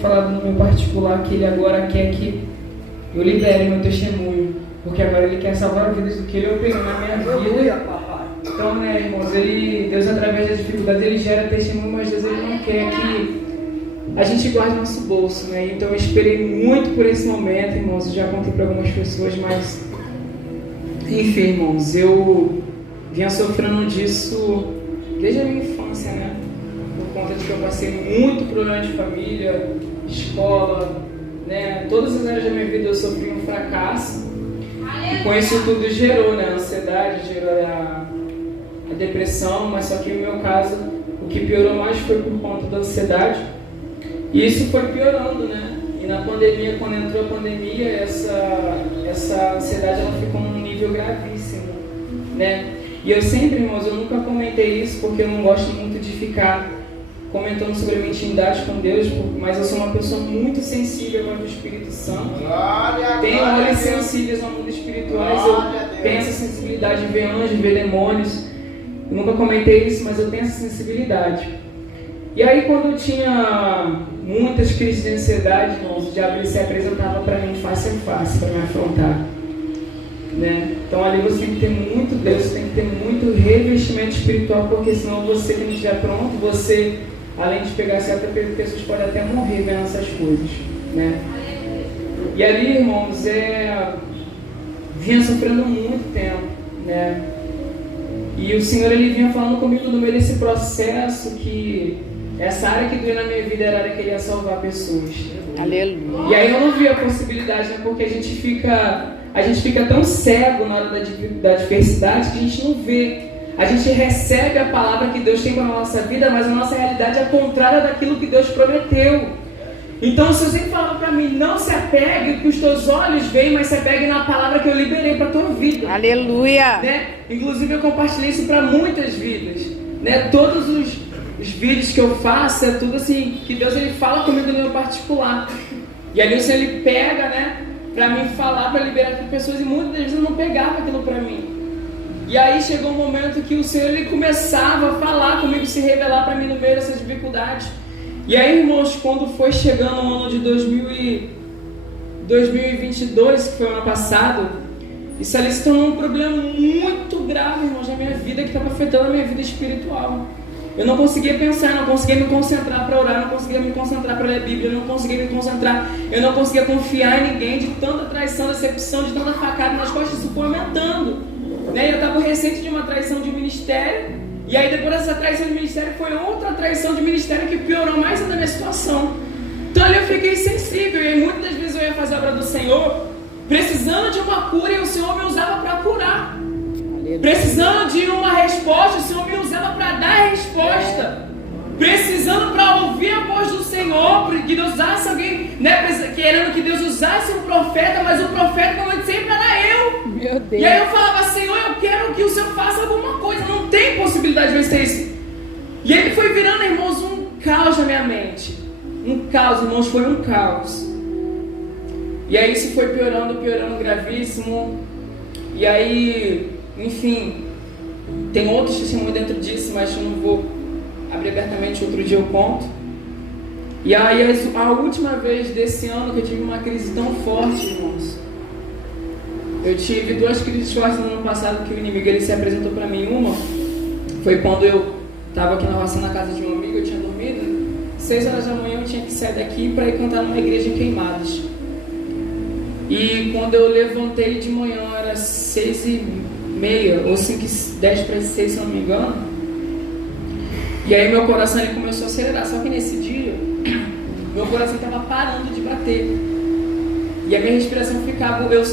falado no meu particular que ele agora quer que eu libere meu testemunho, porque agora ele quer salvar vidas do que ele operou na minha vida. Então, né, irmãos, Deus através das dificuldades, ele gera testemunho, mas Deus ele não quer que a gente guarde nosso bolso, né? Então eu esperei muito por esse momento, irmãos, eu já contei para algumas pessoas, mas enfim, irmãos, eu vinha sofrendo disso desde a minha infância, né? Por conta de que eu passei muito problema de família, escola, né? Todas as áreas da minha vida eu sofri um fracasso. E com isso tudo gerou, né? A ansiedade, gerou a depressão, mas só que no meu caso, o que piorou mais foi por conta da ansiedade. E isso foi piorando, né? E na pandemia, quando entrou a pandemia, essa ansiedade ela ficou num nível gravíssimo, né? E eu sempre, irmãos, eu nunca comentei isso porque eu não gosto muito de ficar comentando sobre a minha intimidade com Deus, mas eu sou uma pessoa muito sensível ao Espírito Santo. Tenho olhos sensíveis ao mundo espiritual, eu tenho essa sensibilidade de ver anjos, ver demônios. Eu nunca comentei isso, mas eu tenho essa sensibilidade. E aí, quando eu tinha muitas crises de ansiedade, irmãos, o diabo se apresentava para mim face a face, para me afrontar, né? Então ali você tem que ter muito Deus, você tem que ter muito revestimento espiritual, porque senão você, quando estiver pronto, você, além de pegar certas pessoas, pode até morrer vendo essas coisas, né? E ali, irmãos, vinha sofrendo muito tempo, né? E o Senhor, ele vinha falando comigo no meio desse processo que essa área que doeu na minha vida era a área que ele ia salvar pessoas. Aleluia. E aí eu não vi a possibilidade, né? Porque a gente fica tão cego na hora da adversidade que a gente não vê. A gente recebe a palavra que Deus tem para a nossa vida, mas a nossa realidade é contrária daquilo que Deus prometeu. Então, se você falava para mim, não se apegue que os teus olhos veem, mas se apegue na palavra que eu liberei para a tua vida. Aleluia. Né? Inclusive, eu compartilhei isso para muitas vidas. Né? Todos os vídeos que eu faço, é tudo assim, que Deus ele fala comigo no meu particular. E ali o Senhor ele pega, né, para me falar, para liberar para pessoas, e muitas vezes eu não pegava aquilo para mim. E aí chegou um momento que o Senhor ele começava a falar comigo, se revelar para mim no meio dessas dificuldades. E aí, irmãos, quando foi chegando o ano de 2022, que foi o ano passado, isso ali se tornou um problema muito grave, irmãos, na minha vida, que estava afetando a minha vida espiritual. Eu não conseguia pensar, não conseguia me concentrar para orar, não conseguia me concentrar para ler a Bíblia, eu não conseguia me concentrar, eu não conseguia confiar em ninguém, de tanta traição, decepção, de tanta facada nas costas, isso foi aumentando. Né? Eu estava recente de uma traição de ministério, e aí depois dessa traição de ministério foi outra traição de ministério que piorou mais ainda a minha situação. Então ali eu fiquei sensível, e aí muitas vezes eu ia fazer a obra do Senhor, precisando de uma cura, e o Senhor me usava para curar. Precisando de uma resposta, o Senhor me usava para dar a resposta. Precisando para ouvir a voz do Senhor, que Deus usasse alguém, né, querendo que Deus usasse um profeta, mas o profeta, como sempre, era eu. Meu Deus. E aí eu falava, Senhor, eu quero que o Senhor faça alguma coisa, não tem possibilidade de vencer isso. E ele foi virando, irmãos, um caos na minha mente. Um caos, irmãos, foi um caos. E aí isso foi piorando, gravíssimo. E aí, enfim, tem outros testemunhos dentro disso, mas eu não vou abrir abertamente, outro dia eu conto. E aí a última vez desse ano que eu tive uma crise tão forte, irmãos, eu tive 2 crises fortes no ano passado, que o inimigo ele se apresentou para mim. Uma foi quando eu estava aqui na roça, na casa de um amigo, eu tinha dormido, 6 horas da manhã eu tinha que sair daqui para ir cantar numa igreja em Queimados. E quando eu levantei de manhã, era 6h30 ou 5h10 para 6, se eu não me engano. E aí meu coração ele começou a acelerar. Só que nesse dia, meu coração estava parando de bater. E a minha respiração ficava... Eu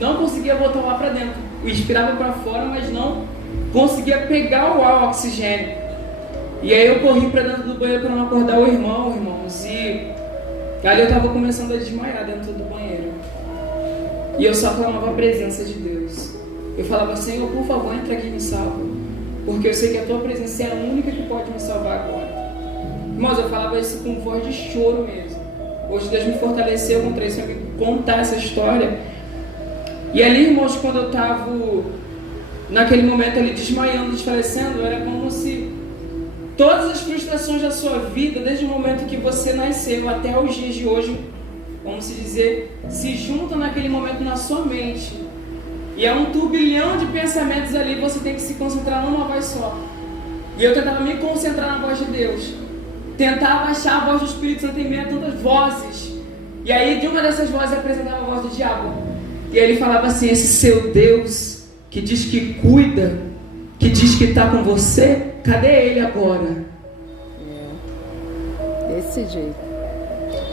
não conseguia voltar lá para dentro. Eu inspirava para fora, mas não conseguia pegar o ar, o oxigênio. E aí eu corri para dentro do banheiro para não acordar o irmão, irmãos. E ali eu estava começando a desmaiar dentro do banheiro. E eu só clamava a presença de Deus. Eu falava, Senhor, por favor, entra aqui e me salva. Porque eu sei que a tua presença é a única que pode me salvar agora. Irmãos, eu falava isso com voz de choro mesmo. Hoje Deus me fortaleceu contra isso, para me contar essa história. E ali, irmãos, quando eu estava naquele momento ali desmaiando, desfalecendo, era como se todas as frustrações da sua vida, desde o momento que você nasceu até os dias de hoje, vamos dizer, se juntam naquele momento na sua mente. E é um turbilhão de pensamentos ali, você tem que se concentrar numa voz só. E eu tentava me concentrar na voz de Deus. Tentava achar a voz do Espírito Santo em meio a tantas vozes. E aí, de uma dessas vozes, eu apresentava a voz do diabo. E aí ele falava assim: esse seu Deus que diz que cuida, que diz que está com você, cadê ele agora? Desse jeito.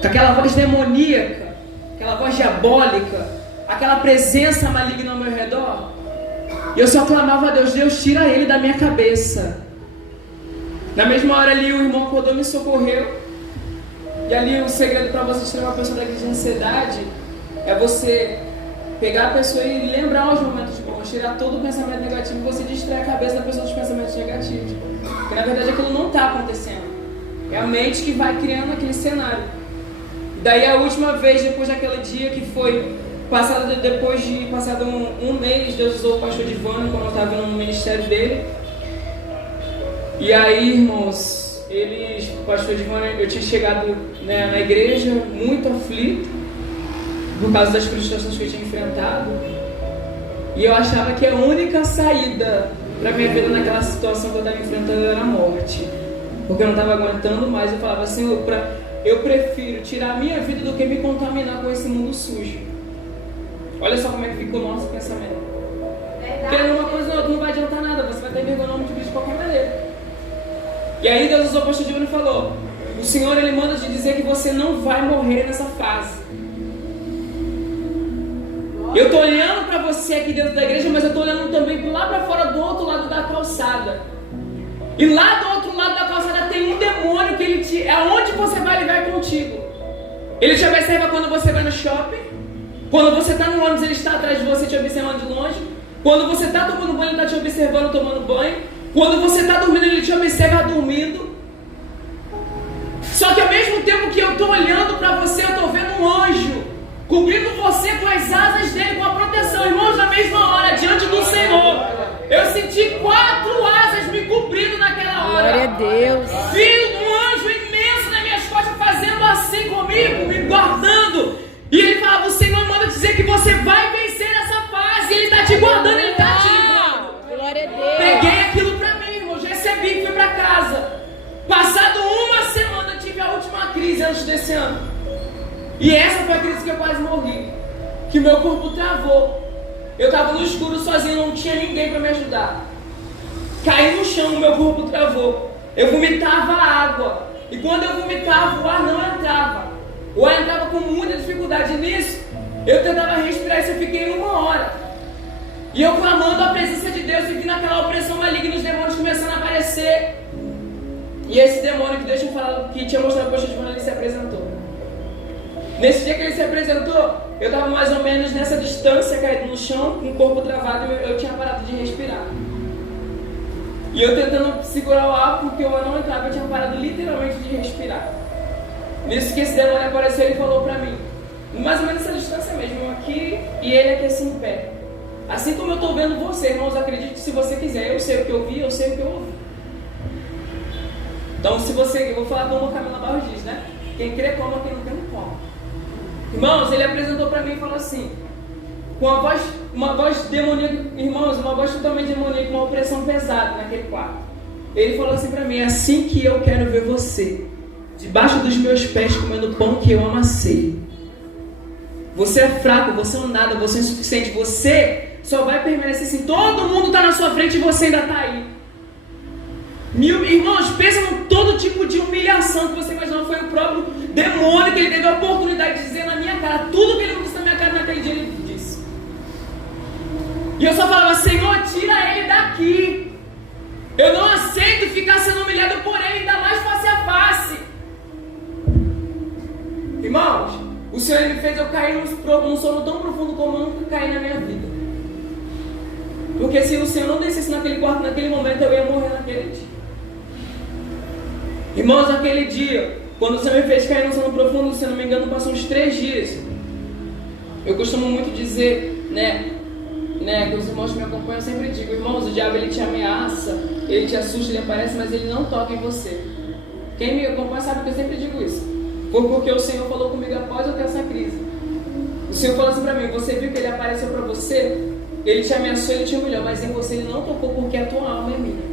Com aquela voz demoníaca, aquela voz diabólica, aquela presença maligna ao meu redor. E eu só clamava a Deus: Deus, tira ele da minha cabeça. Na mesma hora ali, o irmão acordou e me socorreu. E ali o segredo para você tirar uma pessoa da crise de ansiedade é você pegar a pessoa e lembrar os momentos bons, tirar todo o pensamento negativo e você distrai a cabeça da pessoa dos pensamentos negativos. Porque na verdade aquilo não está acontecendo. É a mente que vai criando aquele cenário. Daí a última vez, depois daquele dia que foi passado um mês, Deus usou o pastor Divano quando eu estava no ministério dele. E aí, irmãos, o pastor Divano, eu tinha chegado na igreja muito aflito por causa das frustrações que eu tinha enfrentado. E eu achava que a única saída para minha vida naquela situação que eu estava enfrentando era a morte. Porque eu não estava aguentando mais. Eu falava assim: eu prefiro tirar a minha vida do que me contaminar com esse mundo sujo. Olha só como é que fica o nosso pensamento. Porque uma coisa ou outra não vai adiantar nada. Você vai ter vergonha no nome de Cristo de qualquer maneira. E aí Deus usou o pastor Divano e falou: o Senhor, Ele manda te dizer que você não vai morrer nessa fase. Eu estou olhando para você aqui dentro da igreja, mas eu estou olhando também lá para fora, do outro lado da calçada. E lá do outro lado da calçada tem um demônio que ele é onde você vai ligar contigo. Ele te observa quando você vai no shopping. Quando você está no ônibus, ele está atrás de você te observando de longe. Quando você está tomando banho, ele está te observando tomando banho. Quando você está dormindo, ele te observa dormindo. Só que ao mesmo tempo que eu estou olhando para você, eu estou vendo um anjo cobrindo você com as asas dele, com a proteção. Irmãos, na mesma hora, diante do Senhor, eu senti 4 asas me cobrindo naquela hora. Glória a Deus. Vi um anjo imenso nas minhas costas fazendo assim comigo, me guardando. E ele falava: o Senhor manda dizer que você vai vencer essa fase. Ele está te guardando, ele está te livrando. Glória a Deus. Peguei aquilo pra mim, irmãos, recebi e fui pra casa. Passado uma semana, tive a última crise antes desse ano. E essa foi a crise que eu quase morri. Que meu corpo travou. Eu estava no escuro sozinho, não tinha ninguém para me ajudar. Caí no chão, meu corpo travou. Eu vomitava água. E quando eu vomitava, o ar não entrava. O ar entrava com muita dificuldade. Nisso, eu tentava respirar e eu fiquei 1 hora. E eu clamando a presença de Deus e vi naquela opressão maligna, os demônios começando a aparecer. E esse demônio que deixa eu falar, que tinha mostrado para o pastor, ele se apresentou. Nesse dia que ele se apresentou, eu estava mais ou menos nessa distância, caído no chão, com o corpo travado, e eu tinha parado de respirar. E eu tentando segurar o ar, porque o ar não entrava, eu tinha parado literalmente de respirar. Nisso que esse demônio apareceu, ele falou para mim, mais ou menos nessa distância mesmo, aqui, e ele aqui assim em pé. Assim como eu estou vendo você, irmãos, acredite se você quiser. Eu sei o que eu vi, eu sei o que eu ouvi. Então, se você... Eu vou falar como a Camila Barros diz, né? Quem crê, coma, quem não crê, não coma. Irmãos, ele apresentou para mim e falou assim, com uma voz demoníaca, irmãos, uma voz totalmente demoníaca, uma opressão pesada naquele quarto. Ele falou assim para mim: é assim que eu quero ver você, debaixo dos meus pés, comendo pão que eu amassei. Você é fraco, você é um nada, você é insuficiente, você só vai permanecer assim. Todo mundo está na sua frente e você ainda está aí. Irmãos, pensa em todo tipo de humilhação que você imaginou. Foi o próprio demônio que ele teve a oportunidade de dizer na minha cara. Tudo que ele não disse na minha cara naquele dia, ele disse. E eu só falava: Senhor, tira ele daqui. Eu não aceito ficar sendo humilhado por ele, ainda mais face a face. Irmãos, o Senhor me fez eu cair num sono tão profundo como eu nunca caí na minha vida. Porque se o Senhor não descesse naquele quarto, naquele momento, eu ia morrer naquele dia. Irmãos, naquele dia, quando o Senhor me fez cair num sono profundo, se não me engano, passou uns 3 dias. Eu costumo muito dizer, né, né, que os irmãos que me acompanham, eu sempre digo, irmãos, o diabo ele te ameaça, ele te assusta, ele aparece, mas ele não toca em você. Quem me acompanha sabe que eu sempre digo isso. Foi porque o Senhor falou comigo após eu ter essa crise. O Senhor falou assim pra mim, você viu que ele apareceu pra você, ele te ameaçou, ele te humilhou, mas em você ele não tocou porque a tua alma é minha.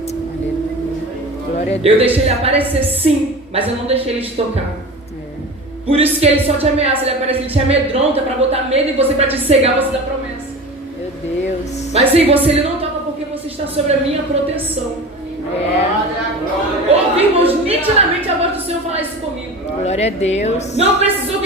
Glória a Deus. Eu deixei ele aparecer sim, mas eu não deixei ele te tocar. Por isso que ele só te ameaça, ele aparece, ele te amedronta pra botar medo em você, pra te cegar você da promessa. Meu Deus. Mas em você ele não toca porque você está sob a minha proteção. Ouvi, irmãos, nitidamente a voz do Senhor falar isso comigo. Glória a Deus. Não precisou